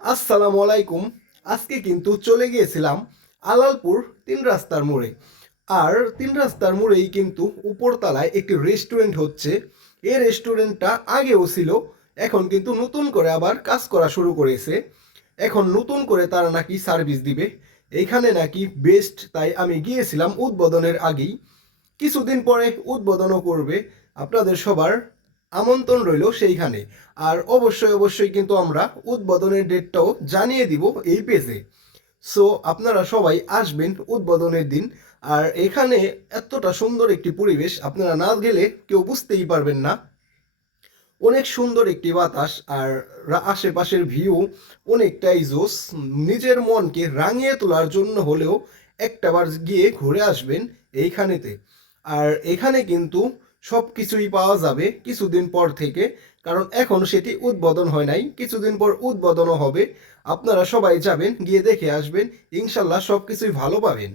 আসসালামু আলাইকুম। আজকে কিন্তু চলে গিয়েছিলাম আলালপুর তিন রাস্তার মোড়ে। আর তিন রাস্তার মোড়েই কিন্তু উপরতলায় একটি রেস্টুরেন্ট হচ্ছে। এই রেস্টুরেন্টটা আগেও ছিল, এখন কিন্তু নতুন করে আবার কাজ করা শুরু করেছে। এখন নতুন করে তারা নাকি সার্ভিস দিবে, এইখানে নাকি বেস্ট। তাই আমি গিয়েছিলাম উদ্বোধনের আগেই, কিছুদিন পরে উদ্বোধনও করবে। আপনাদের সবার আমন্ত্রণ রইল সেইখানে। আর অবশ্যই অবশ্যই কিন্তু আমরা উদ্বোধনের ডেটটাও জানিয়ে দিব এই পেজে। সো আপনারা সবাই আসবেন উদ্বোধনের দিন। আর এখানে এতটা সুন্দর একটি পরিবেশ, আপনারা না গেলে কেউ বুঝতেই পারবেন না। অনেক সুন্দর একটি বাতাস, আর আশেপাশের ভিউ অনেকটাই জোস। নিজের মনকে রাঙিয়ে তোলার জন্য হলেও একটাবার গিয়ে ঘুরে আসবেন এইখানেতে। আর এখানে কিন্তু সব কিছুই পাওয়া যাবে কিছুদিন পর থেকে, কারণ এখন সেটি উদ্বোধন হয় নাই, কিছুদিন পর উদ্বোধনও হবে। আপনারা সবাই যাবেন, গিয়ে দেখে আসবেন, ইনশাল্লাহ সব কিছুই ভালো পাবেন।